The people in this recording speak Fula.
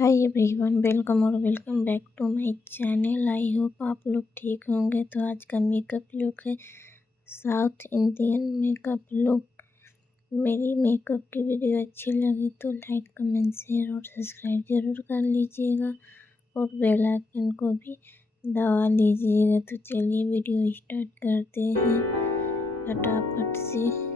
Hi everyone, welcome back to my channel. I hope आप लोग ठीक होंगे। तो आज का मेकअप लुक है साउथ इंडियन मेकअप लुक। मेरी मेकअप की वीडियो अच्छी लगी तो लाइक कमेंट शेयर और सब्सक्राइब ज़रूर कर लीजिएगा और बेल आइकन को भी दबा लीजिएगा। तो चलिए वीडियो स्टार्ट करते हैं फटाफट से।